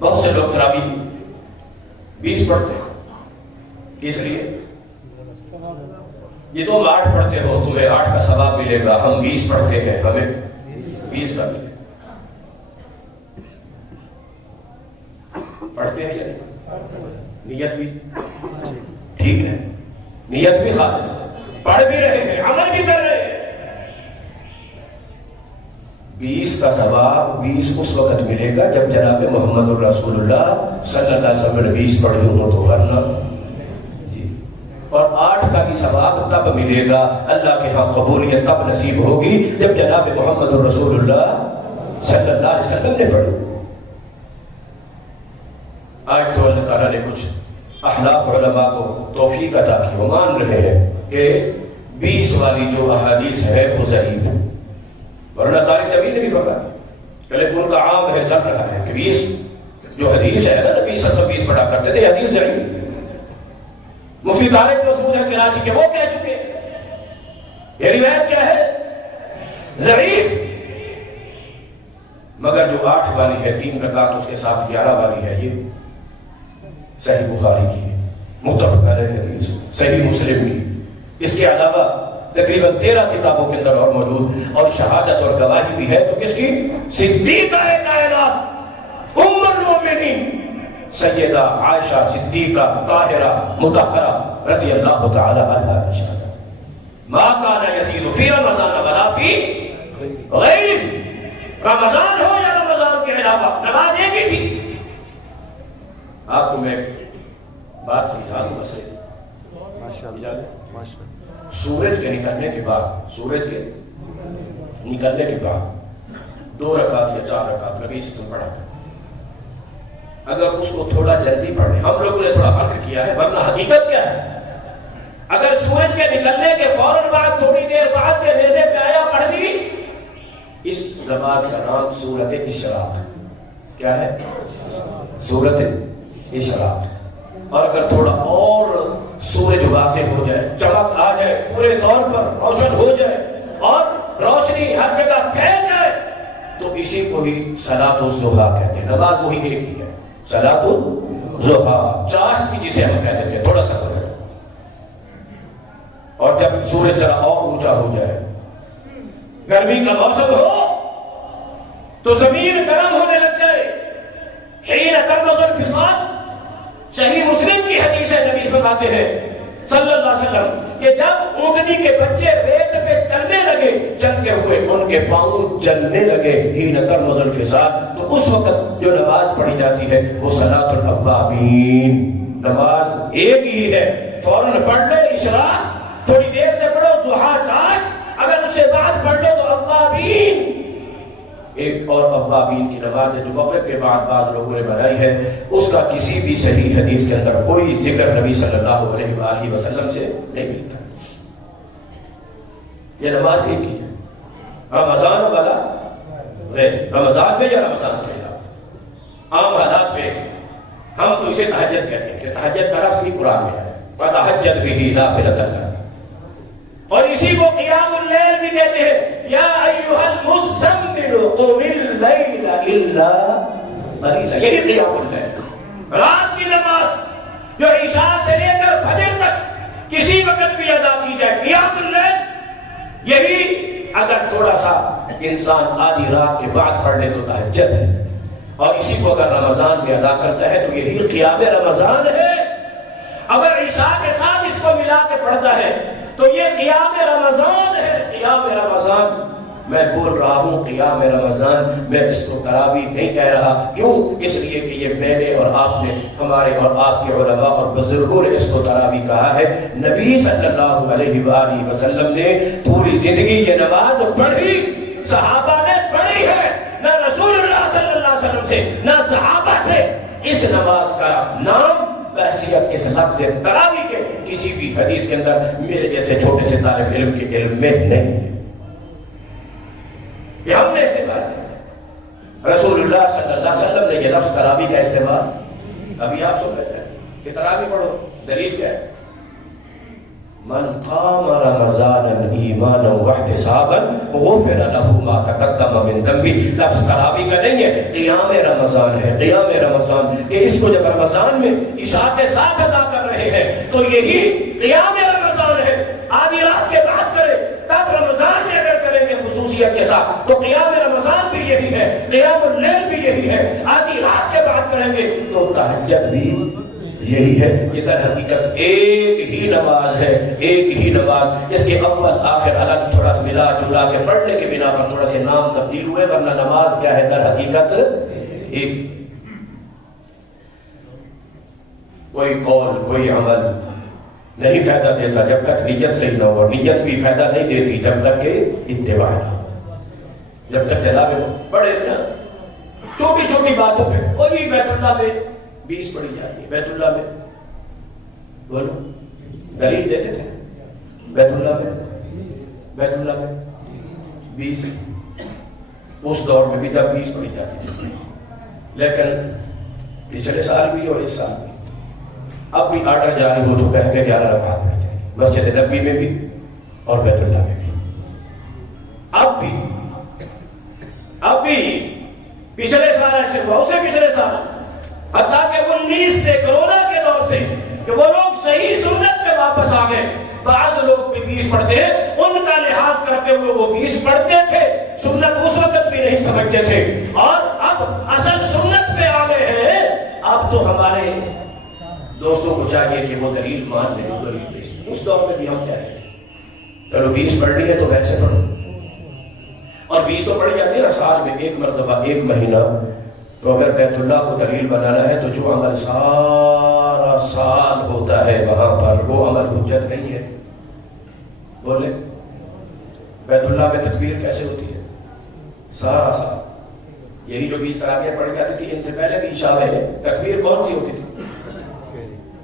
بہت سے لوگ تراویح 20 پڑھتے ہیں، کس لیے؟ یہ تم 8 پڑھتے ہو، تمہیں 8 کا ثواب ملے گا، ہم 20 پڑھتے ہیں، ہمیں 20 کا ملے گا۔ پڑھتے ہیں یا نہیں؟ نیت بھی ٹھیک ہے، نیت بھی خالص ہے، پڑھ بھی رہے ہیں، عمل بھی کر رہے ہیں۔ 20 کا ثواب 20 اس وقت ملے گا جب جناب محمد الرسول اللہ صلی اللہ علیہ وسلم نے 20 پڑھی ہوں تو ورنہ جی۔ اور 8 کا بھی ثواب تب ملے گا، اللہ کے ہاں قبولیت تب نصیب ہوگی جب جناب محمد الرسول اللہ صلی اللہ علیہ وسلم نے پڑھی۔ آج تو اللہ تعالیٰ نے کچھ احناف علماء کو توفیق عطا کی، وہ مان رہے ہیں کہ 20 والی جو احادیث ہے وہ ضعیف ہے، ورنہ طارق جمیل نے بھی فرمایا، لیکن ان کا عام ہے، چل رہا ہے کہ 20 جو حدیث ہے نا، نبی 20 پڑھا کرتے تھے، حدیث ضعیف۔ مفتی طارق مسعود ہے کراچی کے، وہ کہہ چکے یہ روایت کیا ہے؟ ضعیف۔ مگر جو 8 والی ہے 3 رکعت اس کے ساتھ 11 والی ہے، یہ صحیح بخاری کی ہے، متفق علیہ حدیث، صحیح مسلم کی، اس کے علاوہ تقریباً 13 کتابوں کے اندر اور موجود، اور شہادت اور گواہی بھی ہے تو کس کی؟ صدیقہ کائنات ام المؤمنین سیدہ عائشہ صدیقہ طاہرہ مطہرہ رضی اللہ تعالی عنہا کی شہادت۔ ما کان یزید فی رمضان ولا فی غیر، رمضان ہو یا رمضان کے علاوہ نماز ایک ہی تھی۔ آپ کو میں بات سمجھا دوں بس، سورج کے نکلنے کے بعد، سورج کے نکلنے کے بعد 2 رکعت یا 4 رکعت نبی سے پڑھا تھا۔ اگر اس کو تھوڑا جلدی پڑھیں، ہم لوگوں نے تھوڑا فرق کیا ہے، ورنہ حقیقت کیا ہے؟ اگر سورج کے نکلنے کے فوراً بعد تھوڑی دیر بعد کے نیزے پہ آیا پڑھ لی، اس نماز کا نام سورت اشراق۔ کیا ہے؟ سورت اشراق۔ اور اگر تھوڑا اور سورج واضح ہو جائے، چمک آ جائے، پورے طور پر روشن ہو جائے اور روشنی ہر جگہ پھیل جائے، تو اسی کو ہی صلاۃ الضحیٰ کہتے ہیں۔ نماز وہی ایک ہی ہے، صلاۃ الضحیٰ، چاشت کی جسے ہم کہہ دیتے ہیں، تھوڑا سا ہو جائے، اور جب سورج ذرا اور اونچا ہو جائے، گرمی کا موسم ہو تو زمین گرم ہونے لگ جائے، حین ترمز الفصال، صحیح مسلم کی حدیث ہے، نبی فرماتے ہیں صلی اللہ علیہ وسلم کہ جب اونٹنی کے بچے ریت پہ چلنے لگے، چلتے ہوئے ان کے پاؤں جلنے لگے، حین ترمز الفصال، تو اس وقت جو نماز پڑھی جاتی ہے وہ صلاۃ الاوابین، نماز ایک ہی ہے۔ فوراً پڑھ لو اشراق، تھوڑی دیر سے پڑھو ضحیٰ چاشت، اگر اس سے بعد پڑھ لو تو اوابین۔ ایک اور اوابین کی نماز ہے جو مغرب کے بعد بعض لوگوں نے بنائی ہے، اس کا کسی بھی صحیح حدیث کے اندر کوئی ذکر نبی صلی اللہ علیہ وآلہ وسلم سے نہیں ملتا۔ یہ نماز ایک ہی ہے، رمضان والا غیر، رمضان میں یا رمضان کے علاوہ۔ عام حالات میں ہم تو اسے تہجد کہتے ہیں، تہجد کا لفظ بھی قرآن میں ہے، وَتَہَجَّدْ بِهِ نَافِلَةً لَكَ، اور اسی کو قیام اللیل بھی کہتے ہیں، یا ایھا المزمل قم اللیل الا قلیلا، یہی قیام اللیل، رات کی نماز جو عشاء سے لے کر فجر تک کسی وقت بھی ادا کی جائے، قیام اللیل، یہی اگر تھوڑا سا انسان آدھی رات کے بعد پڑھ لے تو تہجد ہے، اور اسی کو اگر رمضان میں ادا کرتا ہے تو یہی قیام رمضان ہے۔ اگر عشاء کے ساتھ اس کو ملا کے پڑھتا ہے تو یہ قیام رمضان ہے۔ قیام رمضان میں بول رہا ہوں، قیام رمضان، میں اس کو تراویح نہیں کہہ رہا، کیوں؟ اس لیے کہ یہ میں نے اور آپ نے، ہمارے اور آپ کے علماء اور بزرگوں نے اس کو تراویح کہا ہے۔ نبی صلی اللہ علیہ وآلہ وسلم نے پوری زندگی یہ نماز پڑھی، صحابہ نے پڑھی ہے، نہ رسول اللہ صلی اللہ علیہ وسلم سے نہ صحابہ سے اس نماز کا نام بحثیت اس لفظ تراویح کے کسی بھی حدیث کے اندر میرے جیسے چھوٹے سے طالب علم کے علم میں نہیں ہے، یہ ہم نے استعمال کیا۔ رسول اللہ صلی اللہ علیہ وسلم نے یہ لفظ تراویح کا استعمال، ابھی آپ سن رہے تھے کہ تراویح پڑھو، دلیل کیا ہے؟ من قام رمضانا ایمانا واحتسابا غفر له ما تقدم من ذنبه. لفظ تراویح کا نہیں ہے، قیام رمضان ہے. قیام رمضان کہ اس کو جب رمضان میں عشاء کے ساتھ ادا کر رہے ہیں تو یہی قیام رمضان ہے. آدھی رات کے بعد کرے تب رمضان میں اگر کریں گے خصوصیت کے ساتھ تو قیام رمضان بھی یہی ہے، قیام اللیل بھی یہی ہے. آدھی رات کے بعد کریں گے تو تہجد بھی یہی ہے. یہ در حقیقت ایک ہی نماز ہے، ایک ہی نماز. اس کے اول آخر الگ تھوڑا سا ملا جلا کے پڑھنے کے بنا پر تھوڑا سے نام تبدیل ہوئے، ورنہ نماز کیا ہے در حقیقت ایک. کوئی قول کوئی عمل نہیں فائدہ دیتا جب تک نیت صحیح نہ ہو. نیت بھی فائدہ نہیں دیتی جب تک کہ اتباع نہ ہو. جب تک جناب بڑے نا چھوٹی چھوٹی باتوں پہ وہی بیت اللہ میں 20 پڑھی جاتی ہے. بیت اللہ میں بولو دلیل دیتے تھے. بیت اللہ میں 20 اس دور میں بھی تب 20 پڑھی جاتی تھی. لیکن پچھلے سال بھی اور اس سال بھی اب بھی آرڈر جاری ہو چکا ہے کہ 11 رکعت پڑھی جائے گی مسجد نبوی میں بھی اور بیت اللہ میں بھی. اب بھی پچھلے سال ایسے ہوا، اسے پچھلے سال حتیٰ کہ 19 سے کرونا کے دور سے کہ وہ لوگ صحیح سنت میں واپس آ گئے. بعض لوگ بھی 20 پڑھتے ہیں، ان کا لحاظ کرتے ہوئے وہ 20 پڑھتے تھے. سنت اس وقت بھی نہیں سمجھتے تھے اور اب اصل سنت پہ آ گئے ہیں. اب تو ہمارے دوستوں کو چاہیے کہ وہ دلیل مان لیں. دلیل پیش. اس دور میں بھی ہم کہتے تھے چلو 20 پڑھنی ہے تو ویسے پڑھو، اور 20 تو پڑھی جاتی ہے نا سال میں ایک مرتبہ ایک مہینہ. تو اگر بیت اللہ کو دلیل بنانا ہے تو جو عمل سارا سال ہوتا ہے وہاں پر وہ عمل حجت نہیں ہے. بولے بیت اللہ میں تکبیر کیسے ہوتی ہے سارا سال. یہی جو 20 تراویح پڑھی جاتی تھی ان سے پہلے بھی عشاء میں تکبیر کون سی ہوتی تھی؟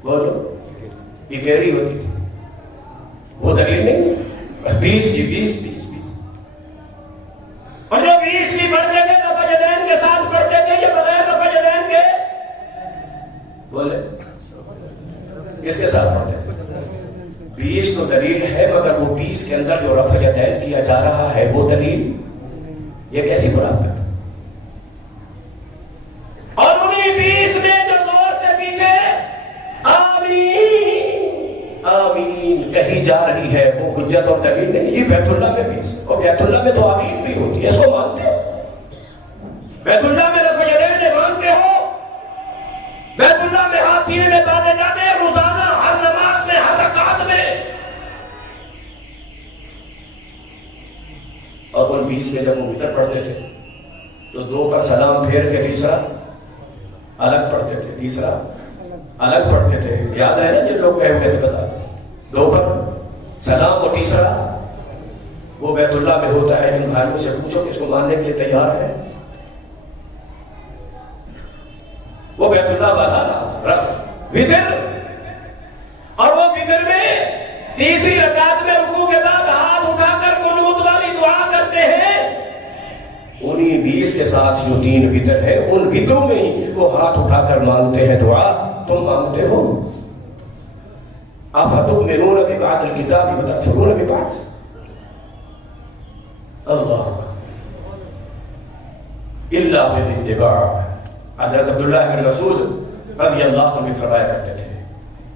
بولو اکیری ہوتی تھی. وہ دلیل نہیں. 20 اور جو 20 بھی پڑھتے تھے رفع یدین کے ساتھ پڑھتے تھے یا بغیر رفع یدین کے؟ بولے کس کے ساتھ پڑھتے تھے؟ 20 تو دلیل ہے مگر وہ 20 کے اندر جو رفع یدین کیا جا رہا ہے وہ دلیل یہ کیسی مراد کرتا؟ اور انہیں 20 میں جو زور سے پیچھے آمین کہی جا رہی ہے وہ حجت اور دلیل نہیں. یہ بیت اللہ میں 20 اور بیت اللہ میں تو آمین بھی ہوتی ہے. اس کو مانتے ہو؟ بیت اللہ میں رفع یدین مانتے ہو؟ بیت اللہ میں ہاتھ سینے میں باندھے جاتے ہیں روزانہ ہر نماز میں ہر رکعت میں. اور ان 20 میں جب وہ وتر پڑھتے تھے تو 2 پر سلام پھیر کے تیسرا الگ پڑھتے تھے، تیسرا الگ پڑھتے تھے. یاد ہے نا جن لوگ گئے ہوئے تھے بتا 2 پر سلام اور تیسرا وہ بیت اللہ میں ہوتا ہے. ان بھائیوں سے پوچھو کہ اس کو ماننے کے لیے تیار ہے؟ وہ بیت اللہ والا وتر، اور وہ وتر میں تیسری رکعت میں رکوع کے بعد ہاتھ اٹھا کر قنوت والی دعا کرتے ہیں. انہی 20 کے ساتھ جو 3 وتر ہے ان وتروں میں ہی وہ ہاتھ اٹھا کر مانگتے ہیں دعا. تم مانگتے ہو؟ افتؤمنون ببعض الکتاب وتکفرون ببعض. اللہ الا بالاتباع. حضرت عبداللہ بن مسعود رضی اللہ عنہ فرمایا کرتے تھے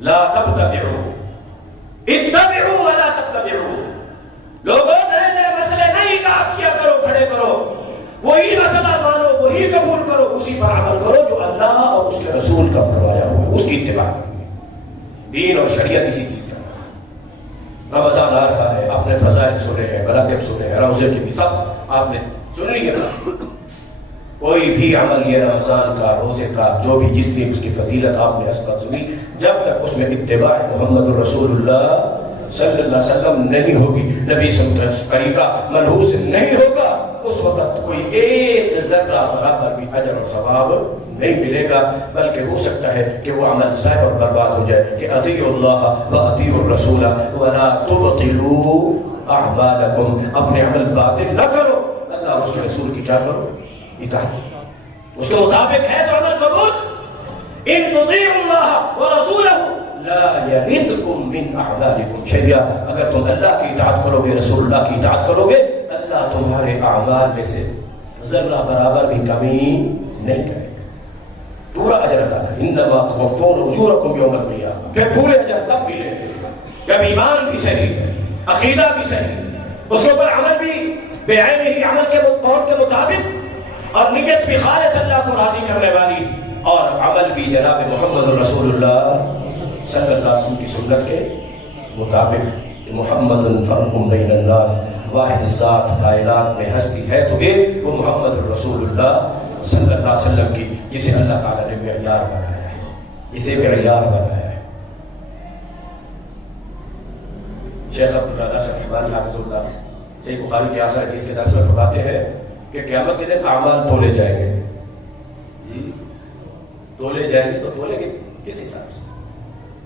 لا تبتدعوا اتبعوا ولا تبتدعوا. لوگوں نئے نئے مسئلے نہیں ایجاد کیا کرو، کھڑے کرو. وہی مسئلہ مانو، وہی قبول کرو، اسی پر عمل کرو جو اللہ اور اس کے رسول کا فرمایا ہوا ہے، اس کی اتباع کرو. دین اور شریعت اسی چیز کا. رمضان آ رہا ہے، آپ نے فضائل سنے ہیں، مراتب سنے ہیں، روزے کی بھی سب آپ نے سن لی ہے. کوئی بھی عمل یہ رمضان کا روزے کا جو بھی جتنی اس کی فضیلت آپ نے اسباب سنی، جب تک اس میں اتباع محمد رسول اللہ صلی اللہ علیہ وسلم نہیں ہوگی، نبی صلی اللہ علیہ وسلم طریقہ منحوس نہیں ہوگا، اس وقت کوئی ایک ذرہ برابر بھی اجر اور ثواب نہیں ملے گا. بلکہ ہو سکتا ہے کہ وہ عمل ضائع اور برباد ہو جائے. کہ اطیعوا اللہ واطیعوا الرسول ولا تبطلوا اعمالکم. اپنے عمل باطل نہ کرو، اللہ اس کے رسول کی کیا کرو؟ اطاعت. اس کے مطابق ہے تو عمل قبول. ان تطیعوا اللہ ورسولہ لا يلدكم من اعمالكم شيئا، اگر تم اللہ کی اطاعت کرو گے، رسول اللہ کی اطاعت کرو گے، اللہ تمہارے اعمال میں سے ذرہ برابر بھی کمی نہیں کرے گا، پورا اجر عطا کرے. انما توفون اجورکم یوم القیامہ. پھر پورے اجر تب ملے جب ایمان بھی صحیح ہے، عقیدہ بھی صحیح، اس کے اوپر عمل بھی بعین ہی عمل کے قول کے مطابق، اور نیت بھی خالص اللہ کو راضی کرنے والی، اور عمل بھی جناب محمد رسول اللہ صلی اللہ علیہ وسلم کی سنت کے مطابق. محمد فرق بین الناس، واحد ذات کائنات میں ہستی ہے تو یہ وہ محمد رسول اللہ صلی اللہ علیہ وسلم کی، جسے اللہ تعالیٰ نے معیار بنایا ہے، جسے معیار بنایا ہے. شیخ عبدالقادر صاحب رحمانی حافظ اللہ صحیح بخاری کی آخر حدیث کے درس میں فرماتے ہیں کہ قیامت کے دن اعمال تولے جائیں گے. جی تولے جائیں گے، تو تولے گے کس حساب سے؟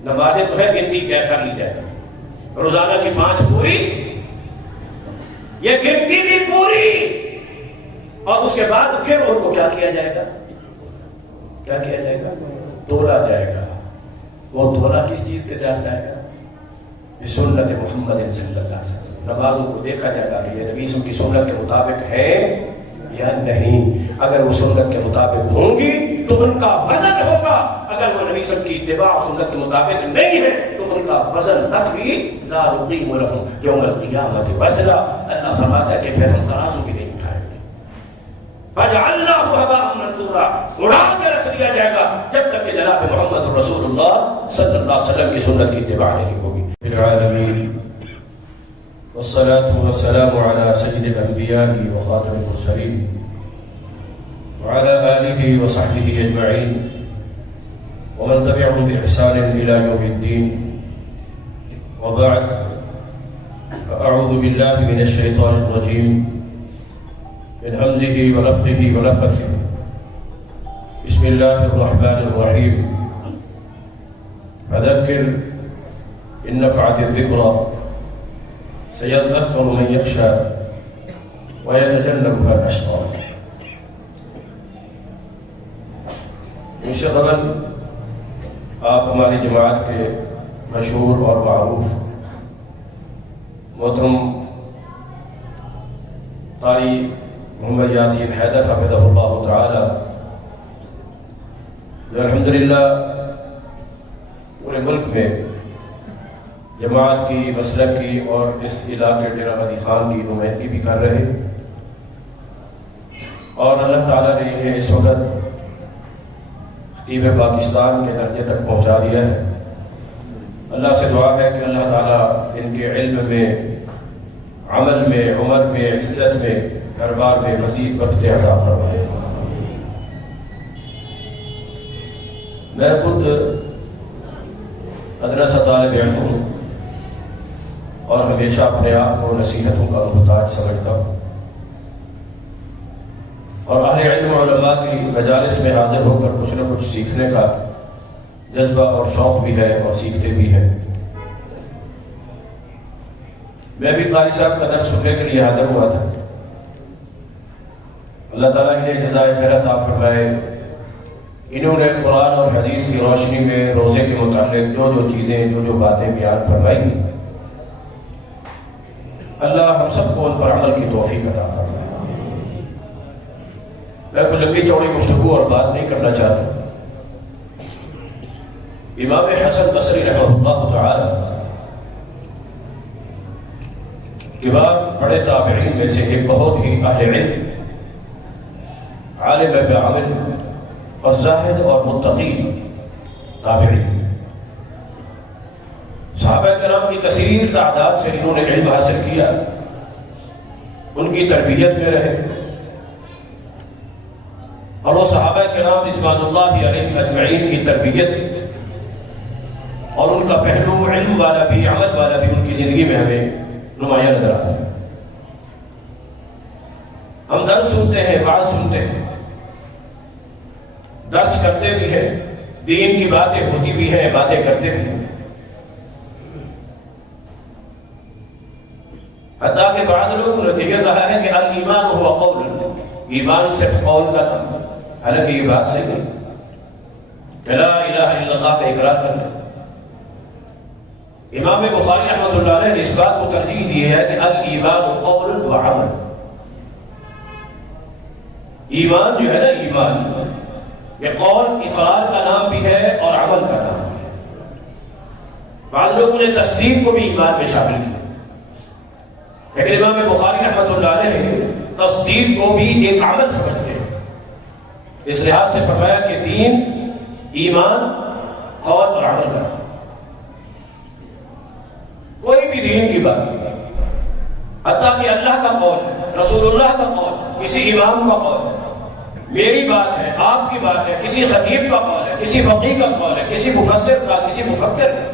نمازیں تو ہے، گنتی کر لی جائے گا، روزانہ کی 5 پوری، یہ گنتی بھی پوری، اور اس کے بعد پھر ان کو کیا کیا جائے گا؟ کیا کیا جائے گا؟ تولا جائے گا. وہ تولا کس چیز کے ساتھ جائے گا؟ سنت محمد صلی اللہ علیہ وسلم. نمازوں کو دیکھا جائے گا کہ یہ نبی صلی کی سنت کے مطابق ہے یا نہیں. اگر وہ سنت کے مطابق ہوں گی تو ان کا وزن ہوگا، اگر وہ نبی صلی کی اتباع سنت کے مطابق نہیں ہے تو ان کا وزن تک بھی لا نقیم لهم یوم القیامت وزنا. اللہ فرماتا ہے کہ پھر ہم ترازو بھی نہیں اٹھائیں گے. فجعلناه هباء منثورا، اڑا کے رکھ دیا جائے گا جب تک کہ جناب محمد رسول اللہ صلی اللہ علیہ وسلم کی سنت کی اتباع نہیں ہوگی. العالمین والصلاة والسلام على سيد الأنبياء وخاتم المرسلين وعلى آله وصحبه أجمعين ومن تبعهم بإحسان إلى يوم الدين، وبعد، فأعوذ بالله من الشيطان الرجيم من همزه ونفخه ونفثه. بسم الله الرحمن الرحيم. فذكر إن نفعت الذكرى سيذكر من يخشى ويتجنبها الأشقى. ان سے قبل آپ ہماری جماعت کے مشہور اور معروف محترم قاری محمد یاسین حیدر حفظہ اللہ تعالی، جو الحمدللہ پورے ملک میں جماعت کی، مسلک کی اور اس علاقے ڈیرہ غازی خان کی نمائندگی بھی کر رہے، اور اللہ تعالیٰ نے انہیں اس وقت خطیب پاکستان کے درجے تک پہنچا دیا ہے. اللہ سے دعا ہے کہ اللہ تعالیٰ ان کے علم میں، عمل میں، عمر میں، عزت میں، گھر بار میں مزید برکت عطا فرمائے. میں خود ادنا سا طالب علم ہوں اور ہمیشہ اپنے آپ کو نصیحتوں کا محتاج سمجھتا ہوں، اور اہل علم علماء کی مجالس میں حاضر ہو کر کچھ نہ کچھ سیکھنے کا جذبہ اور شوق بھی ہے، اور سیکھتے بھی ہیں. میں بھی قاری صاحب کا درس سننے کے لیے حاضر ہوا تھا. اللہ تعالیٰ انہیں جزائے خیر عطا فرمائے. انہوں نے قرآن اور حدیث کی روشنی میں روزے کے متعلق جو چیزیں، جو باتیں بیان فرمائی، اللہ ہم سب کو ان پر عمل کی توفیق عطا فرمائے. میں کوئی لمبی چوڑی گفتگو اور بات نہیں کرنا چاہتا. امام حسن بصری رحمہ اللہ تعالی کے بعد بڑے تابعین میں سے ایک بہت ہی اہل علم، عالم بعمل اور زاہد اور متقی تابعی. صحابہ کرام کی کثیر تعداد سے انہوں نے علم حاصل کیا، ان کی تربیت میں رہے، اور وہ صحابہ کرام رضوان اللہ علیہم اجمعین کی تربیت اور ان کا پہلو علم والا بھی، عمل والا بھی ان کی زندگی میں ہمیں نمایاں نظر آتا ہے. ہم درس سنتے ہیں، بات سنتے ہیں، درس کرتے بھی ہیں، دین کی باتیں ہوتی بھی ہیں، باتیں کرتے بھی ہیں. حتیٰ کہ بعض لوگوں نے یہ کہا ہے کہ الایمان ہوا قول، ایمان صرف قول کا نام، حالانکہ یہ بات صحیح نہیں. لا الہ الا اللہ کا اقرار کرنا، امام بخاری رحمۃ اللہ علیہ نے اس بات کو ترجیح دی ہے کہ الایمان قول و عمل. ایمان جو ہے نا، ایمان یہ قول اقرار کا نام بھی ہے اور عمل کا نام بھی ہے. بعض لوگوں نے تصدیق کو بھی ایمان میں شامل کیا، لیکن امام بخاری رحمۃ اللہ علیہ تصدیق کو بھی ایک عمل سمجھتے ہیں. اس لحاظ سے فرمایا کہ دین ایمان قول اور عمل کا. کوئی بھی دین کی بات نہیں، حتیٰ کہ اللہ کا قول ہے، رسول اللہ کا قول ہے، کسی امام کا قول ہے، میری بات ہے، آپ کی بات ہے، کسی خطیب کا قول ہے، کسی فقیہ کا قول ہے، کسی مفسر کا، کسی مفکر کا.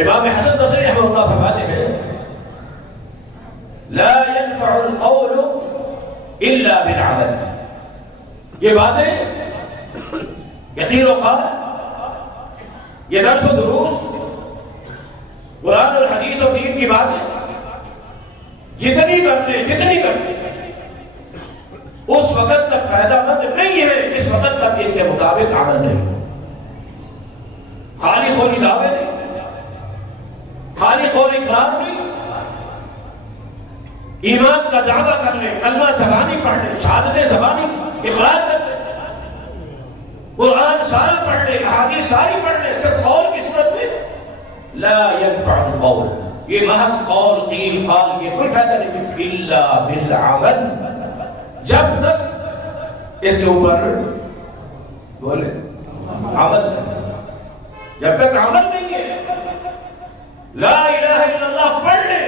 امام حسن بصری رحمہ اللہ فرماتے ہیں لا ينفع القول الا بالعمل. یہ باتیں یقین و قال، یہ درس و دروس، قرآن اور حدیث اور دین کی باتیں جتنی کرتے اس وقت تک فائدہ مند نہیں ہے جس وقت تک ان کے مطابق عمل نہیں. خالی خولی دعوے نہیں، خالی قول اقرار نہیں، ایمان کا دعویٰ کر لیں، کلمہ زبانی پڑھ لیں، شہادت زبانی اقرار کر لیں، قرآن سارا پڑھ لیں، احادیث ساری پڑھ لیں، صرف قول کی صورت میں لا ينفع القول، یہ محض قول قیل قال یہ کوئی فائدہ نہیں الا بالعمل. جب تک اس کے اوپر بولے عمل نہیں، جب تک عمل نہیں ہے. لا الہ الا اللہ پڑھ لے،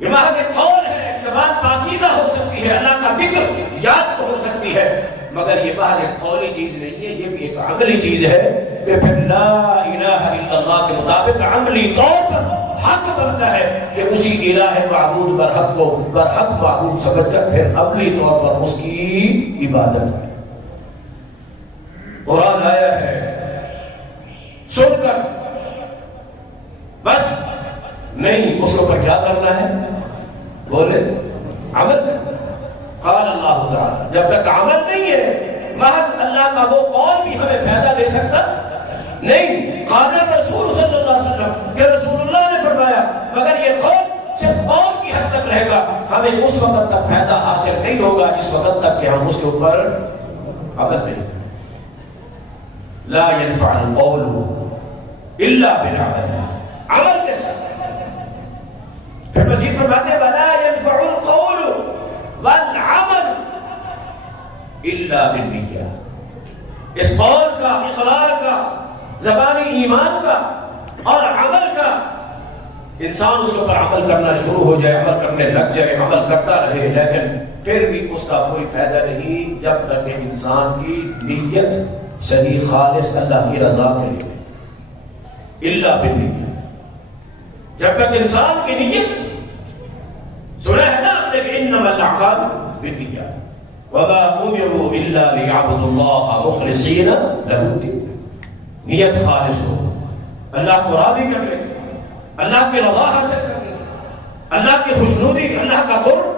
یہ محض ایک قول ہے، ایک زبان پاکیزہ ہو سکتی ہے، اللہ کا ذکر یاد تو ہو سکتی ہے، مگر یہ محض ایک قولی چیز نہیں ہے، یہ بھی ایک عملی چیز ہے کہ پھر لا الہ الا اللہ کے مطابق عملی طور پر حق بنتا ہے کہ اسی الہ معبود برحق کو برحق معبود سمجھ کر پھر عملی طور پر اس کی عبادت ہے. قرآن آیا ہے سن کر بس نہیں، اس کو پر کیا کرنا ہے؟ بولے عمل کرنا. قال اللہ تعالی، جب تک عمل نہیں ہے محض اللہ کا وہ قول بھی ہمیں فائدہ دے سکتا نہیں. قال رسول صلی اللہ علیہ وسلم کہ رسول اللہ نے فرمایا، مگر یہ قول صرف قول کی حد تک رہے گا، ہمیں اس وقت تک فائدہ حاصل نہیں ہوگا جس وقت تک کہ ہم اس کے اوپر عمل نہیں کریں. لا ينفع القول الا بالعمل، عمل کے ساتھ. پھر مزید فرماتے ہیں ولا ينفع القول والعمل الا بالنیہ. اس قول کا، اقرار کا، زبانی ایمان کا اور عمل کا، انسان اس کے اوپر عمل کرنا شروع ہو جائے، عمل کرنے لگ جائے، عمل کرتا رہے، لیکن پھر بھی اس کا کوئی فائدہ نہیں جب تک کہ انسان کی نیت صحیح خالص اللہ کی رضا کے لیے. الا بالنیہ، جب تک انسان کی نیت، سنا ہے نا آپ نے کہ انما الاعمال بالنیات وما امروا الا ليعبدوا الله مخلصین له الدین. نیت خالص ہو، اللہ کو راضی کر لے، اللہ کی رضا حاصل کر لے، اللہ کی خوشنودی، اللہ کا قرب.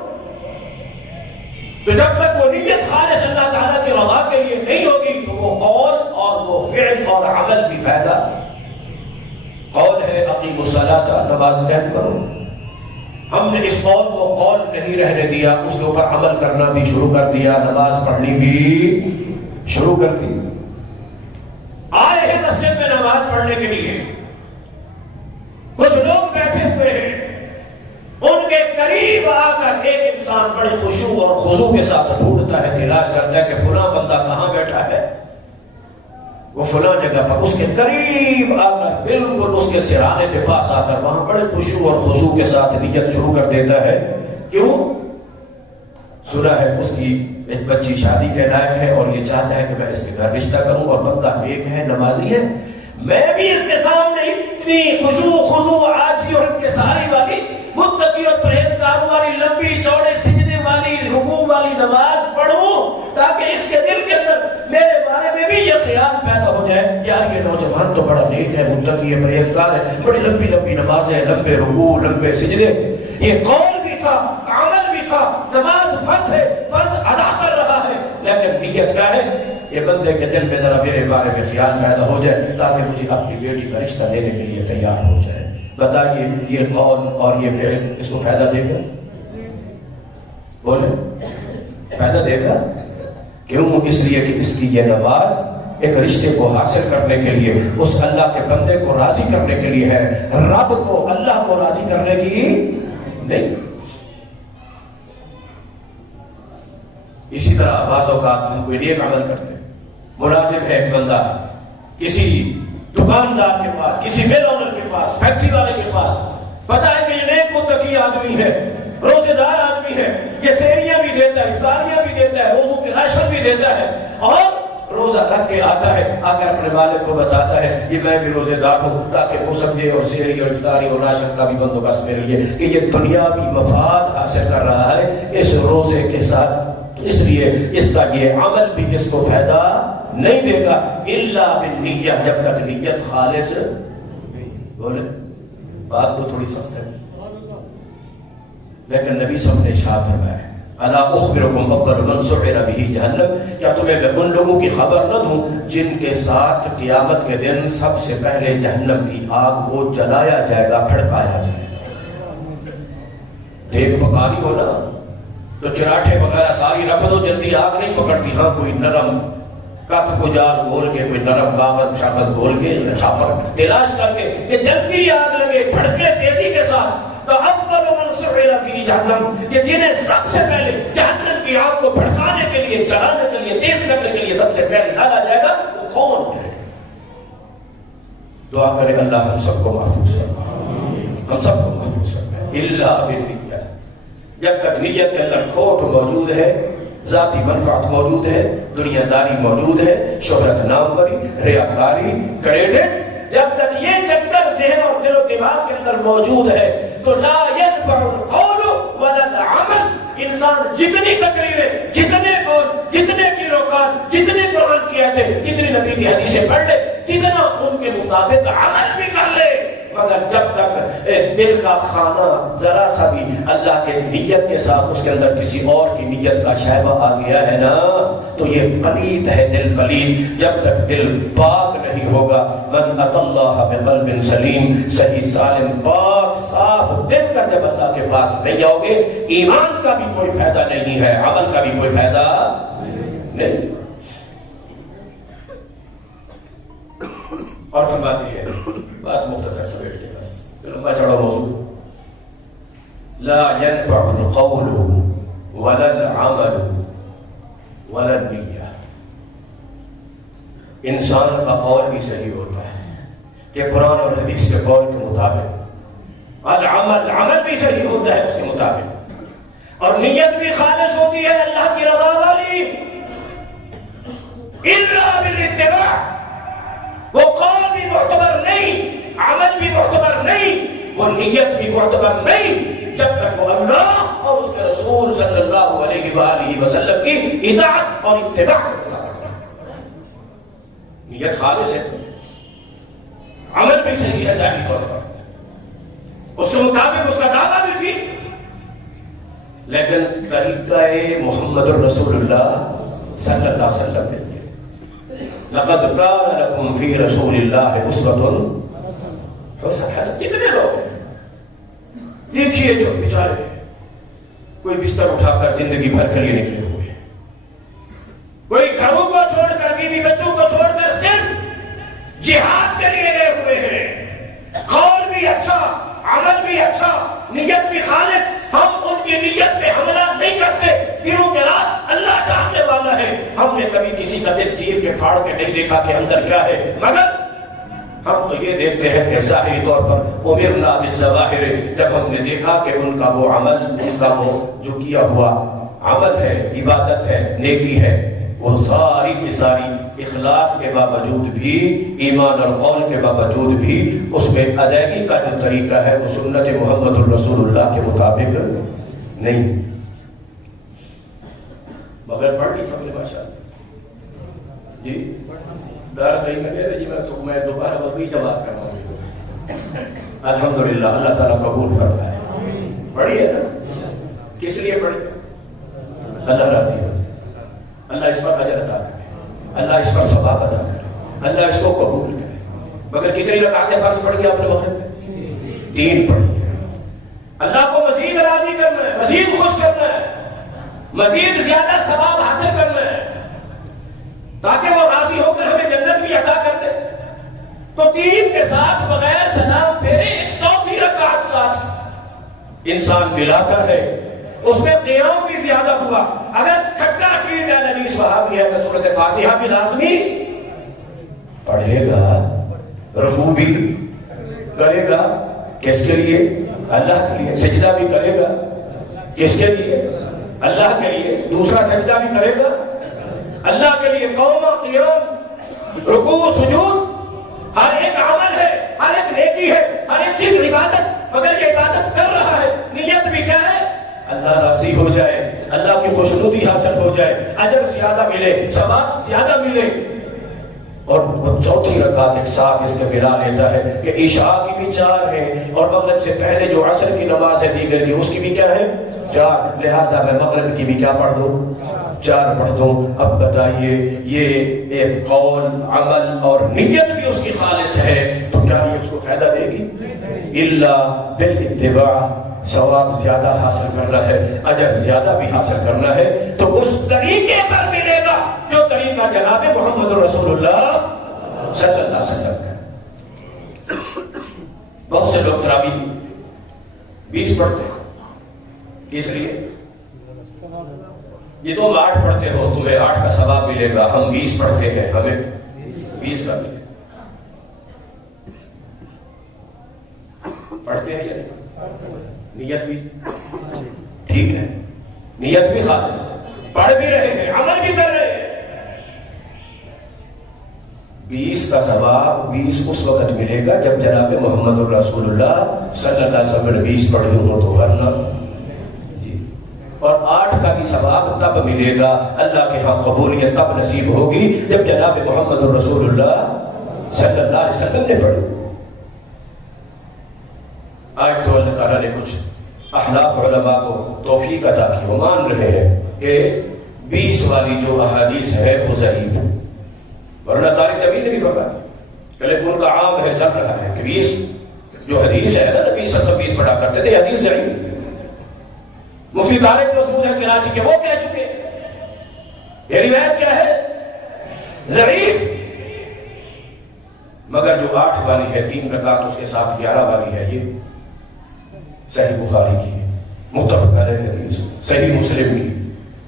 تو جب تک وہ نیت خالص اللہ تعالیٰ کی رضا کے لیے نہیں ہوگی تو وہ قول اور وہ فعل اور عمل بھی فائدہ. قول ہے اقیموا الصلاۃ، نماز قائم کرو. ہم نے اس قول کو قول نہیں رہنے دیا، اس کے اوپر عمل کرنا بھی شروع کر دیا، نماز پڑھنی بھی شروع کر دی. آئے ہیں مسجد میں نماز پڑھنے کے لیے، کچھ لوگ بیٹھے ہوئے ہیں، ان کے قریب آ کر ایک انسان بڑے خشوع اور خضوع کے ساتھ ڈھونڈتا ہے، تلاش کرتا ہے کہ فلاں بندہ کہاں بیٹھا ہے. وہ فلاں جگہ پر اس کے قریب آ کر بالکل اس کے سرانے کے پاس آ کر وہاں بڑے خشوع اور خضوع کے ساتھ نیت شروع کر دیتا ہے. کیوں؟ سنا ہے اس کی ایک بچی شادی کے لائق ہے اور یہ چاہتا ہے کہ میں اس کے گھر رشتہ کروں، اور بندہ نیک ہے، نمازی ہے، میں بھی اس کے سامنے اتنی خشوع خضوع عاجزی اور انکساری والی متقی اور پرہیزگاروں والی لمبی چوڑے سجدے والی رکوع والی نماز پڑھوں تاکہ اس کے دل کے اندر میرے بارے میں بھی یہ خیال پیدا ہو جائے، یار یہ نوجوان تو بڑا نیک ہے، متقی ہے، پرہیزگار ہے، بڑی لمبی لمبی نمازیں، لمبے رکوع، لمبے سجدے. یہ قول بھی تھا، عمل بھی تھا، نماز فرض ہے، فرض ادا کر رہا ہے، لیکن نیت کیا ہے؟ یہ بندے کے دل میں ذرا میرے بارے میں خیال پیدا ہو جائے تاکہ مجھے اپنی بیٹی کا رشتہ دینے کے لیے تیار ہو جائے. بتائیے یہ قول اور یہ فعل اس کو فائدہ دے گا؟ بولے فائدہ دے گا؟ کیوں؟ اس لیے کہ اس کی یہ نماز ایک رشتے کو حاصل کرنے کے لیے، اس اللہ کے بندے کو راضی کرنے کے لیے ہے، رب کو اللہ کو راضی کرنے کی نہیں. اسی طرح بعض اوقات ہم کوئی نیک عمل کرتے ہیں. ملازم ہے ایک بندہ کسی دکاندار کے پاس، کسی مل اونر کے پاس، فیکٹری والے کے پاس، پتہ ہے کہ یہ نیک متقی آدمی ہے، روزے دار آدمی ہے، یہ سحریاں بھی دیتا ہے، افطاریاں بھی دیتا ہے، روزوں کے راشن بھی دیتا ہے، اور روزہ رکھ کے آتا ہے، آ کر اپنے مالک کو بتاتا ہے یہ میں بھی روزے دار ہوں، تاکہ وہ سمجھے اور سحری اور افطاری اور راشن کا بھی بندوبست میرے لیے کہ یہ دنیاوی مفاد حاصل کر رہا ہے اس روزے کے ساتھ. اس لیے اس کا یہ عمل بھی اس کو فائدہ نہیں دے گا الا بالنیہ، جب تک نیت خالص. بولے بات تو تھوڑی سخت ہے لیکن نبی صلی اللہ علیہ وسلم نے ارشاد فرمایا ہے الا اخبرکم اول من سعر به جہنم، کیا تمہیں میں ان لوگوں کی خبر نہ دوں جن کے ساتھ قیامت کے دن سب سے پہلے جہنم کی آگ کو جلایا جائے گا، پھڑکایا جائے گا. دیکھ پکانی ہو نا تو چراٹھے وغیرہ ساری رکھ دو، جلدی آگ نہیں پکڑتی. ہاں کوئی نرم کپ کو جال بول کے، کوئی نرم کاغذ شاغذ بول کے، چھاپر تلاش کر کے کہ جلدی آگ لگے، پھڑکے تیزی کے ساتھ. تو اول من سعر فی جہنم، کہ جنہیں سب سے پہلے جہنم کی آگ کو پھڑکانے کے لیے، چلانے کے لیے، تیز کرنے کے لیے سب سے پہلے ڈالا جائے گا، وہ کون ہے؟ دعا کرے اللہ ہم سب کو محفوظ فرمائے، ہم سب کو محفوظ فرمائے. الا بالنیہ، جب تک نیت کے اندر کھوٹ موجود ہے، ذاتی منفعت موجود ہے، دنیا داری موجود ہے، شہرت ناموری، ریاکاری، کریڈٹ، جب تک یہ چکر ذہن اور دل و دماغ کے اندر موجود ہے تو لا ينفع القول ولا العمل. انسان جتنی تقریریں، جتنے قول، جتنے قرآن، جتنے قرآن کی آیتیں، جتنی نبی کی حدیثیں پڑھ لے، جتنا ان کے مطابق عمل بھی کر لے، مگر جب تک دل کا خانہ ذرا سا بھی اللہ کے نیت کے ساتھ اس کے اندر کسی اور کی نیت کا شائبہ آ گیا ہے نا تو یہ پلید ہے، دل پلید. جب تک دل پاک نہیں ہوگا، من اتى اللہ بقلب سلیم، صحیح سالم پاک صاف دل کر جب اللہ کے پاس نہیں آؤ گے، ایمان کا بھی کوئی فائدہ نہیں ہے، عمل کا بھی کوئی فائدہ نہیں. اور فرماتی ہے بات مختصر سمیٹ کے بس لمبا چڑھا موضوع، لا ينفع القول ولا العمل ولا النیہ. انسان کا قول بھی صحیح ہوتا ہے کہ قرآن اور حدیث کے قول کے مطابق، عمل بھی صحیح ہوتا ہے اس کے مطابق، اور نیت بھی خالص ہوتی ہے اللہ کی رضا والی. الا بالاتباع، وہ قول بھی معتبر نہیں، عمل بھی معتبر نہیں، وہ نیت بھی معتبر نہیں جب تک وہ اللہ اور اس کے رسول صلی اللہ علیہ وآلہ وسلم کی اطاعت اور اتباع کرتا ہے. نیت خالص ہے، عمل بھی صحیح ہے ظاہری طور پر، اس کے مطابق اس کا دعویٰ بھی ٹھیک، لیکن طریقہ محمد الرسول اللہ صلی اللہ علیہ وسلم نے لقد كان لكم في رسول الله اسوة حسنة. کتنے لوگ ہیں دیکھیے جو بیچارے کوئی بستر اٹھا کر زندگی بھر کے لیے نکلے ہوئے ہیں، کوئی گھروں کو چھوڑ کر، بیوی بچوں کو چھوڑ کر صرف جہاد کے لیے گئے ہوئے ہیں. قول بھی اچھا، عمل بھی اچھا، نیت بھی خالص. ہم ان کی نیت پہ حملہ نہیں کرتے، دلوں کے رات اللہ جاننے والا ہے. ہم نے کبھی کسی کا دل چیر کے پھاڑ کے نہیں دیکھا کہ اندر کیا ہے، مگر ہم تو یہ دیکھتے ہیں کہ ظاہری طور پر امرنا بالظواہر، جب ہم نے دیکھا کہ ان کا وہ عمل، ان کا وہ جو کیا ہوا عمل ہے، عبادت ہے، نیکی ہے، وہ ساری کی ساری اخلاص کے باوجود بھی، ایمان اور قول کے باوجود بھی اس میں ادائیگی کا جو طریقہ ہے وہ سنت محمد الرسول اللہ کے مطابق نہیں. مگر پڑھ نہیں سکتے ماشاءاللہ جی. دار کہیں میں کہہ رہے جی میں دوبارہ وہی جواب کرنا ہوں. الحمدللہ اللہ تعالیٰ قبول فرمائے. پڑھی ہے نا؟ کس لیے پڑھی؟ اللہ راضی ہو. اللہ اس پر اجر عطا کرے، اللہ اس پر ثواب عطا کرے، اللہ اس کو قبول کرے۔ مگر کتنی رکعتیں فرض پڑھ گئی آپ نے مغرب میں؟ 3 پڑھی ہے۔ اللہ کو مزید راضی کرنا ہے، مزید خوش کرنا ہے، مزید زیادہ ثواب حاصل کرنا ہے تاکہ وہ راضی ہو کر ہمیں جنت بھی عطا کر دے۔ تو 3 کے ساتھ بغیر سلام پھیرے ایک 4تھی رکعت ساتھ انسان ملاتا ہے، اس میں قیام بھی زیادہ ہوا۔ اگر کھٹا عقیدہ نبی صحابی ہے تو سورۃ فاتحہ بھی لازمی پڑھے گا، رکوع بھی کرے گا، کس کے لیے؟ اللہ کے لیے۔ سجدہ بھی کرے گا، کس کے لیے؟ اللہ کے لیے۔ دوسرا سجدہ بھی کرے گا اللہ کے لیے۔ قوم قیام رکوع سجود ہر ایک عمل ہے، ہر ایک نیکی ہے، ہر ایک چیز عبادت، مگر یہ عبادت کر رہا ہے نیت بھی کیا ہے؟ اللہ راضی ہو جائے، اللہ کی خوشنودی حاصل ہو جائے، اجر زیادہ ملے، ثواب زیادہ ملے۔ اور وہ 4تھی رکعت ایک ساتھ اس کے ملا لیتا ہے کہ عشاء کی بھی 4 ہے اور مغرب سے پہلے جو عصر کی نماز ہے دیگر کی اس کی بھی کیا ہے؟ 4۔ لہٰذا میں مغرب کی بھی کیا پڑھ دوں؟ 4 پڑھ دوں۔ اب بتائیے یہ ایک قول، عمل اور نیت بھی اس کی خالص ہے تو کیا یہ اس کو فائدہ دے گی؟ الا بالاتباع، ثواب زیادہ حاصل کرنا ہے، اجر زیادہ بھی حاصل کرنا ہے تو اس طریقے پر ملے گا جو طریقہ جناب محمد رسول اللہ صلی اللہ علیہ وسلم کا۔ بہت سے لوگ تراویح 20 پڑھتے ہیں، اس لیے یہ تم 8 پڑھتے ہو تمہیں 8 کا ثواب ملے گا، ہم 20 پڑھتے ہیں ہمیں 20 کا ملے گا۔ پڑھتے ہیں یا نہیں؟ نیت بھی ٹھیک ہے، نیت بھی خالص ہے، پڑھ بھی رہے ہیں، عمل بھی کر رہے ہیں۔ 20 کا ثواب 20 اس وقت ملے گا جب جناب محمد رسول اللہ صلی اللہ علیہ وسلم نے 20 پڑھی ہوں تو ورنہ جی۔ اور 8 کا بھی ثواب تب ملے گا، اللہ کے ہاں قبولیت تب نصیب ہوگی جب جناب محمد رسول اللہ صلی اللہ علیہ وسلم نے پڑھی۔ آج تو اللہ تعالیٰ نے کچھ احناف علماء کو توفیق عطا کی، وہ مان رہے ہیں کہ 20 والی جو احادیث ہے وہ ضعیف ہے، ورنہ طارق جمیل نے بھی فرمایا، لیکن ان کا عام ہے چل رہا ہے کہ 20 جو حدیث ہے نا نبی صلی اللہ علیہ وسلم 20 پڑھا کرتے تھے، حدیث ضعیف۔ مفتی طارق مسعود ہے کراچی کے، وہ کہہ چکے یہ روایت کیا ہے؟ ضعیف۔ مگر جو 8 والی ہے 3 رکعت اس کے ساتھ 11 والی ہے، یہ صحیح بخاری کی ہے، متفق علیہ حدیث، صحیح مسلم کی،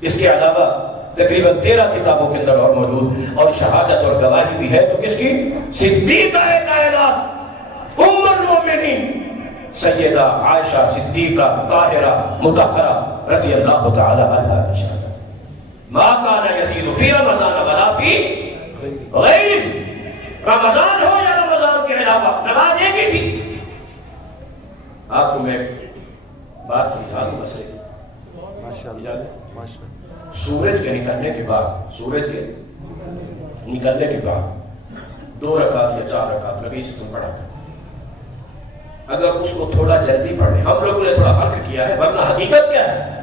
اس کے علاوہ تقریباً 13 کتابوں کے اندر اور موجود، اور شہادت اور گواہی بھی ہے تو کس کی؟ صدیقہ کائنات ام المؤمنین سیدہ عائشہ صدیقہ طاہرہ مطہرہ رضی اللہ تعالی عنہا کی شہادت۔ ما کان یزید فی رمضان ولا فی غیر، رمضان ہو یا رمضان کے علاوہ نماز ایک ہی تھی۔ آپ کو میں بات سمجھا دوں مسئلے کی۔ سورج کے نکلنے کے بعد، سورج کے نکلنے کے بعد 2 رکعت یا 4 رکعت نبی سے تم پڑھا کر، اگر اس کو تھوڑا جلدی پڑھیں، ہم لوگوں نے تھوڑا فرق کیا ہے ورنہ حقیقت کیا ہے؟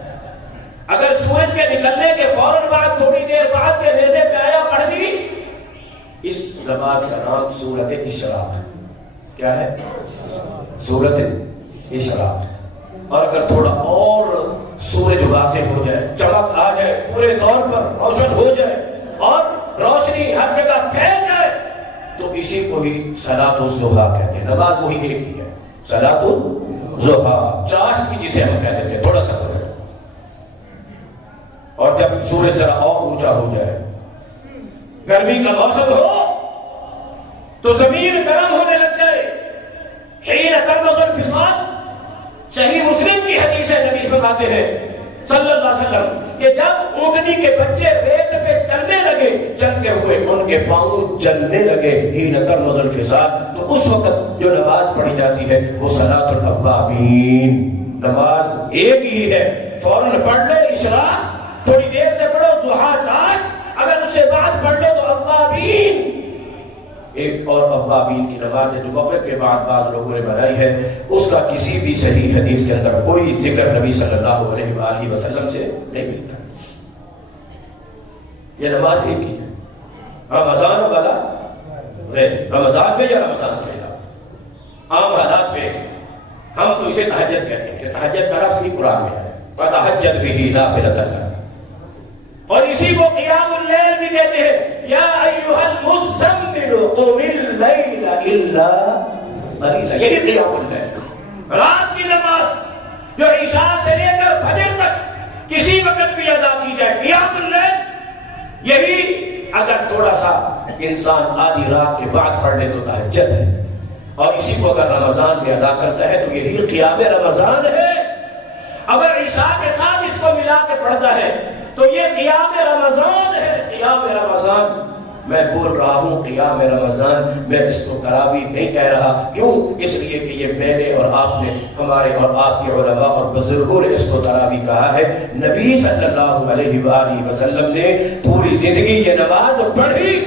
اگر سورج کے نکلنے کے فوراً بعد تھوڑی دیر بعد کے نیزے پہ آیا پڑھ لی، اس نماز کا نام سورۃ اشراق کیا ہے؟ سورۃ اشراق۔ اور اگر تھوڑا اور سورج واضح ہو جائے، چمک آ جائے، پورے طور پر روشن ہو جائے اور روشنی ہر جگہ پھیل جائے تو اسی کو ہی صلاۃ الضحیٰ کہتے ہیں۔ نماز وہی ایک ہی ہے، صلاۃ الضحیٰ، چاشت کی جسے ہم کہتے ہیں، تھوڑا سا ہو جائے۔ اور جب سورج ذرا اور اونچا ہو جائے، گرمی کا موسم ہو تو زمین گرم ہونے لگ جائے، حین ترمز الفصال، صحیح مسلم کی حدیث ہے، نبی فرماتے ہیں صلی اللہ علیہ وسلم کہ جب اونٹنی کے بچے ریت پہ چلنے لگے، چلتے ہوئے ان کے پاؤں چلنے لگے، حین ترمز الفصال، تو اس وقت جو نماز پڑھی جاتی ہے وہ صلاۃ الاوابین، نماز ایک ہی ہے۔ فوراً پڑھ لو اشراق، تھوڑی دیر سے پڑھو ضحیٰ چاشت، اگر اس سے بعد پڑھ لو تو اوابین۔ ایک اور اوابین کی نماز ہے جو مغرب کے بعد بعض لوگوں نے بنائی ہے، اس کا کسی بھی صحیح حدیث کے اندر کوئی ذکر نبی صلی اللہ علیہ وآلہ وسلم سے نہیں ملتا۔ یہ نماز ایک ہی ہے. رمضان والا غیر، رمضان میں یا رمضان کے علاوہ عام حالات میں ہم تو اسے تہجد کہتے ہیں. تہجد کا لفظ بھی قرآن میں ہے، فَتَہَجَّدْ بِهِ نَافِلَةً لَكَ، اور اسی کو قیام اللیل بھی کہتے ہیں. یا ایھا المزمل قم اللیل الا قلیلا، یہی قیام اللیل، رات کی نماز جو عشاء سے لے کر فجر تک کسی وقت بھی ادا کی جائے، قیام اللیل. یہی اگر تھوڑا سا انسان آدھی رات کے بعد پڑھ لے تو تہجد ہے، اور اسی کو اگر رمضان میں ادا کرتا ہے تو یہی قیام رمضان ہے. اگر عشاء کے ساتھ اس کو ملا کے پڑھتا ہے تو یہ قیام رمضان ہے. قیام رمضان میں بول رہا ہوں، قیام رمضان میں اس کو تراویح نہیں کہہ رہا. کیوں؟ اس لیے کہ یہ میں نے اور آپ نے، ہمارے اور آپ کے علماء اور بزرگوں نے اس کو تراویح کہا ہے. نبی صلی اللہ علیہ وآلہ وسلم نے پوری زندگی یہ نماز پڑھی،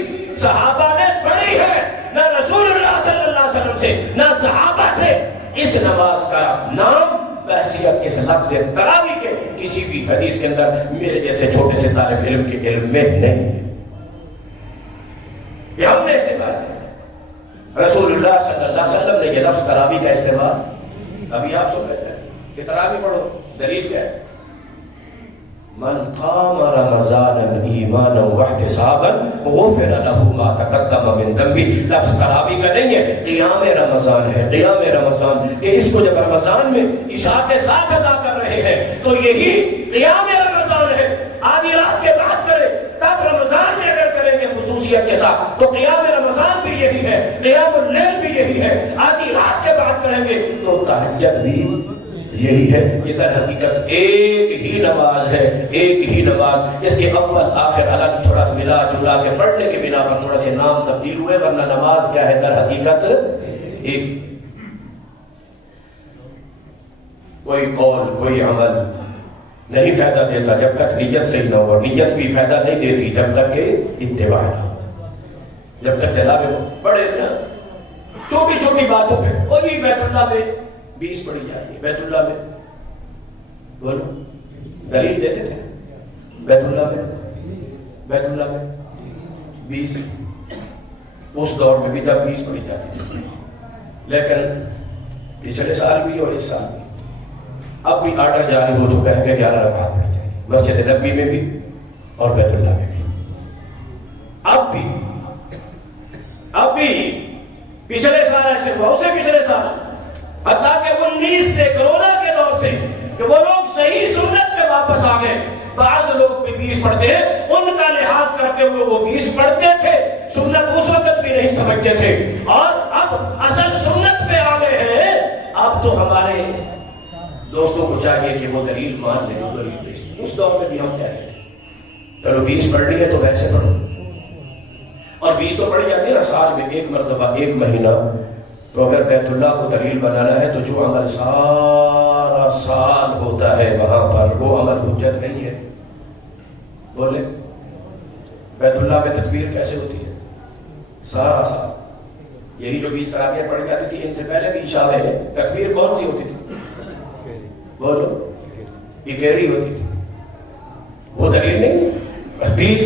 صحابہ نے پڑھی ہے. نہ رسول اللہ صلی اللہ علیہ وسلم سے نہ صحابہ سے اس نماز کا نام بحثیت اس لفظ تراویح کے کسی بھی حدیث کے اندر میرے جیسے چھوٹے سے طالب علم کے علم میں نہیں ہے. یہ ہم نے استعمال کیا. رسول اللہ صلی اللہ علیہ وسلم نے یہ لفظ تراویح کا استعمال، ابھی آپ سن رہے ہیں کہ تراویح پڑھو، دلیل کیا ہے؟ من قام رمضان ایمانا واحتسابا غفر له ما تقدم من ذنبه. لفظ تراویح کا نہیں ہے، قیام رمضان ہے. قیام رمضان کہ اس کو جب رمضان میں عشاء کے ساتھ ادا کر رہے ہیں تو یہی قیام رمضان ہے. آدھی رات کے بعد کرے تب رمضان میں اگر کریں گے خصوصیت کے ساتھ تو قیام رمضان بھی یہی ہے، قیام اللیل بھی یہی ہے. آدھی رات کے بعد کریں گے تو تہجد بھی یہی ہے. یہ در حقیقت ایک ہی نماز ہے، ایک ہی نماز. اس کے اول آخر الگ تھوڑا سا ملا جلا کے پڑھنے کے بنا پر تھوڑا سے نام تبدیل ہوئے، ورنہ نماز کیا ہے در حقیقت ایک. کوئی قول کوئی عمل نہیں فائدہ دیتا جب تک نیت صحیح نہ ہو. نیت بھی فائدہ نہیں دیتی جب تک کہ اتباع نہ ہو. جب تک جناب پڑھے نا چھوٹی چھوٹی باتوں پہ، وہی بیت اللہ میں 20 پڑھی جاتی ہے. بیت اللہ میں بولو دلیل دیتے تھے. بیت اللہ میں 20 اس دور میں بھی جب 20 پڑھی جاتی تھی، لیکن پچھلے سال بھی اور اس سال بھی اب بھی آرڈر جاری ہو چکا ہے کہ 11 رکعت پڑھی جائے گی مسجد نبوی میں بھی اور بیت اللہ میں بھی. اب بھی پچھلے سال ایسے ہوا، اسے پچھلے سال، حتیٰ کہ 19 سے کرونا کے دور سے کہ وہ لوگ صحیح سنت پہ واپس آ گئے. بعض لوگ بھی 20 پڑھتے ہیں، ان کا لحاظ کرتے ہوئے وہ 20 پڑھتے تھے. سنت اس وقت بھی نہیں سمجھتے تھے، اور اب اصل سنت پہ آ گئے ہیں. اب تو ہمارے دوستوں کو چاہیے کہ وہ دلیل مان لیں، وہ دلیل پیش. اس دور میں بھی ہم کہتے تھے چلو 20 پڑھنی ہے تو ویسے پڑھو، اور 20 تو پڑھی جاتی ہے نا سال میں ایک مرتبہ ایک مہینہ. تو اگر بیت اللہ کو دلیل بنانا ہے تو جو عمل سارا سال ہوتا ہے وہاں پر وہ عمل حجت نہیں ہے. بولے بیت اللہ میں تکبیر کیسے ہوتی ہے؟ سارا سال. یہی جو 20 تراویح پڑھی جاتی تھی ان سے پہلے بھی عشاء میں تکبیر کون سی ہوتی تھی؟ بولو اکیلی ہوتی تھی. وہ دلیل نہیں. 20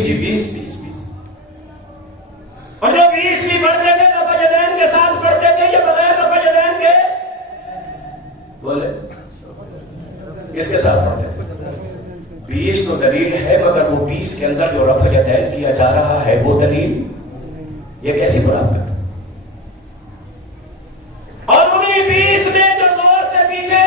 اور جو 20 بھی پڑھتے تھے رفع یدین کے ساتھ پڑھتے تھے یا بغیر رفع یدین کے؟ بولے کس کے ساتھ پڑھتے تھے؟ 20 تو دلیل ہے، مگر وہ 20 کے اندر جو رفع یدین کیا جا رہا ہے وہ دلیل یہ کیسی منافقت؟ اور انہیں 20 میں جو زور سے پیچھے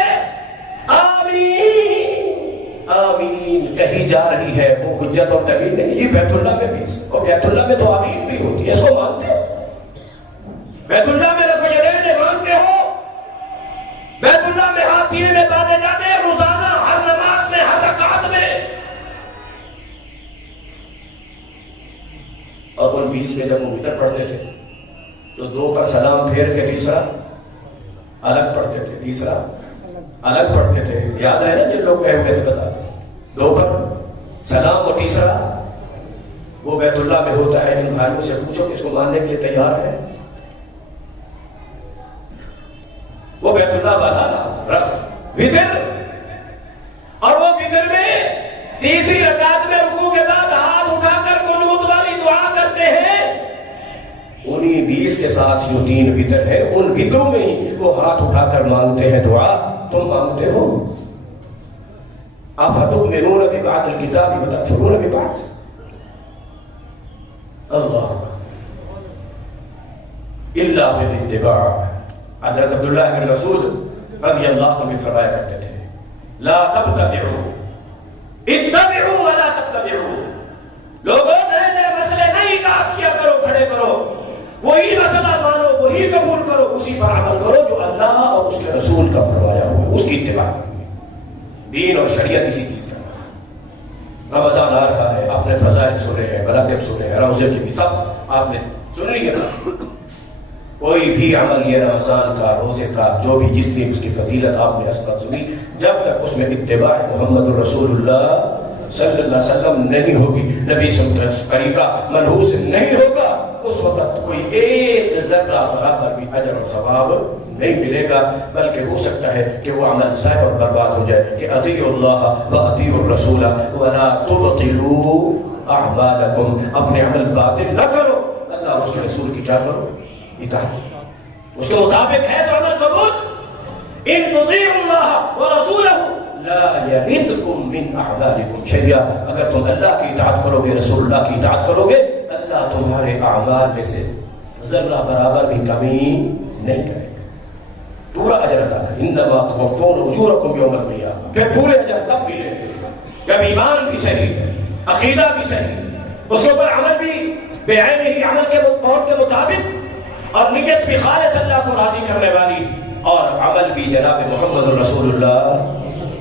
آمین کہی جا رہی ہے وہ حجت اور دلیل نہیں. یہ بیت اللہ میں 20، اور بیت اللہ میں تو آمین بھی ہوتی ہے، اس کو مانتے ہو؟ بیت اللہ میں رفع یدین مانتے ہو؟ بیت اللہ میں ہاتھ سینے میں باندھے جاتے ہیں روزانہ ہر نماز میں ہر رکعت میں. اور ان 20 میں جب وہ وتر پڑھتے تھے تو 2 پر سلام پھیر کے تیسرا الگ پڑھتے تھے، تیسرا الگ پڑھتے تھے. یاد ہے نا جن لوگ گئے ہوئے تھے بتا دیں. 2 پر سلام اور تیسرا وہ بیت اللہ میں ہوتا ہے. ان بھائیوں سے پوچھو کہ اس کو ماننے کے لیے تیار ہے؟ وہ بیت اللہ والا وتر، اور وہ وتر میں تیسری رکعت میں رکوع کے بعد ہاتھ اٹھا کر انہی 20 کے ساتھ جو 3 وطر ہے ان وطروں میں ہی وہ ہاتھ اٹھا کر مانگتے ہیں دعا. تم مانگتے ہو افتؤمنون ببعض الکتاب وتکفرون ببعض. اللہ الا بالاتباع. حضرت عبداللہ بن مسعود رضی اللہ عنہ فرمایا کرتے تھے لا تبتدعوا اتبعوا ولا تبتدعوا. لوگوں نئے نئے مسئلے نہیں ایجاد کیا کرو، کھڑے کرو، وہی مسئلہ مانو، وہی قبول کرو، اسی پر عمل کرو جو اللہ اور اس کے رسول کا فرمایا ہوا، اس کی اتباع کرو. دین اور شریعت اسی چیز کا ہے. رمضان آ رہا ہے، آپ نے فضائل سنے ہیں، مراتب سنے ہیں، روزے کی بھی سب آپ نے سن لیا. کوئی بھی عمل یہ رمضان کا، روزے کا، جو بھی جس کی اس کی فضیلت آپ نے اسباب سنی، جب تک اس میں اتباع محمد رسول اللہ صلی اللہ علیہ وسلم نہیں ہوگی، نبی صلی اللہ علیہ وسلم کا طریقہ منحوس نہیں ہوگا، اس وقت کوئی ایک ذرہ برابر بھی اجر اور ثواب نہیں ملے گا، بلکہ ہو سکتا ہے کہ وہ عمل ضائع اور برباد ہو جائے. کہ اطیعوا اللہ واطیعوا الرسول ولا تبطلوا اعمالکم. اپنے عمل باطل نہ کرو، اللہ اور اس کے رسول کی کیا کرو؟ اطاعت. اس کے مطابق ہے تو عمل قبول. ان تطیعوا اللہ ورسولہ لا یلدکم من اعمالکم شیئا. اگر تم اللہ کی اطاعت کرو گے، رسول اللہ کی اطاعت کرو گے، اللہ تمہارے اعمال میں سے ذرہ برابر بھی کمی نہیں کرے گا، پورا اجر عطا کرے. انما توفون اجورکم یوم القیامہ. پھر پورے اجر تب ملیں گے جب ایمان بھی صحیح ہے، عقیدہ بھی صحیح، اس کے اوپر عمل بھی بے عین ہی عمل کے قول کے مطابق، اور نیت بھی خالص اللہ کو راضی کرنے والی، اور عمل بھی جناب محمد رسول اللہ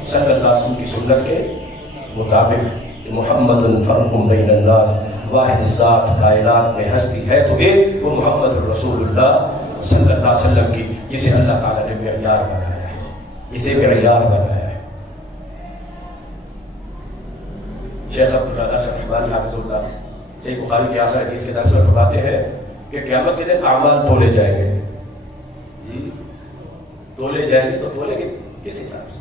صلی اللہ علیہ وسلم کی سنت کے مطابق. محمد فرق بین الناس، واحد ذات کائنات میں ہستی ہے تو ایک، وہ محمد رسول اللہ صلی اللہ علیہ وسلم کی، جسے اللہ تعالیٰ نے معیار بنایا ہے، جسے معیار بنایا ہے. شیخ عبداللہ شاہبانی حافظ اللہ صحیح بخاری کے آخر حدیث کے درس میں فرماتے ہیں کہ قیامت کے دن اعمال تولے جائیں گے. جی تولے جائیں گے، تو تولے گے کس حساب سے؟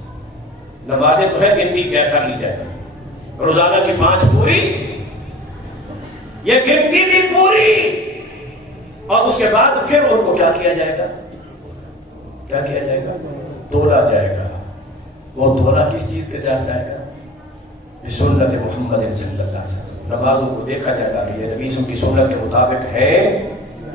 نمازیں تو ہے گنتی کر لی جائے گا، روزانہ کی 5 پوری، یہ گنتی بھی پوری، اور اس کے بعد پھر ان کو کیا کیا جائے گا؟ کیا کیا جائے گا؟ تولا جائے گا. وہ تولا کس چیز کے ساتھ جائے گا؟ سنت محمد صلی اللہ علیہ وسلم. نمازوں کو دیکھا جائے گا کہ یہ نبی کی سنت کے مطابق ہے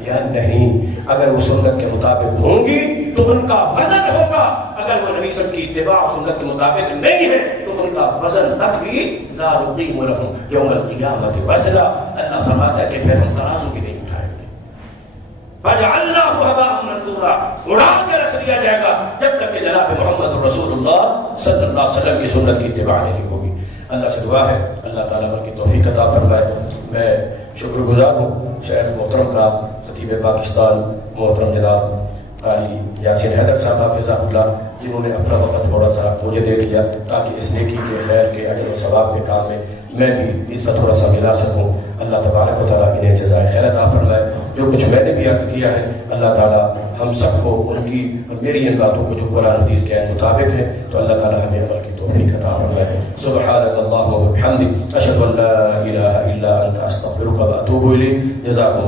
یا نہیں. اگر وہ سنت کے مطابق ہوں گی تو ان کا وزن ہوگا، اگر وہ نبی کی اتباع سنت کے مطابق نہیں ہے تو ان کا وزن تک بھی لا نقیم لهم یوم القیامت وزنا. اللہ فرماتا ہے کہ پھر ہم ترازو بھی نہیں اٹھائیں گے. فجعلناه هباء منثورا، اڑا کے رکھ دیا جائے گا جب تک کہ جناب محمد رسول اللہ صلی اللہ علیہ وسلم کی سنت کی اتباع نہیں ہوگی. اللہ سے دعا ہے اللہ تعالیٰ کی توفیق عطا فرمائے. میں شکر گزار ہوں شیخ محترم کا، خطیب پاکستان محترم جناب قاری یاسین حیدر صاحب حافظہ اللہ، جنہوں نے اپنا وقت تھوڑا سا مجھے دے دیا تاکہ اس نیکی کے خیر کے اجر و ثواب کے کام میں بھی اس سے تھوڑا سا ملا سکوں. اللہ تبارک و تعالیٰ انہیں جزائے خیر عطا فرمائے. جو کچھ میں نے بھی عرض کیا ہے اللہ تعالیٰ ہم سب کو ان کی اور میری ان باتوں کو جو قرآن حدیث کے مطابق ہے تو اللہ تعالیٰ ہمیں عمل کی توفیق عطا فرمائے. سبحانک اللہم و بحمدک اشہد ان لا الہ الا انت استغفرک و اتوب الیک. جزاکم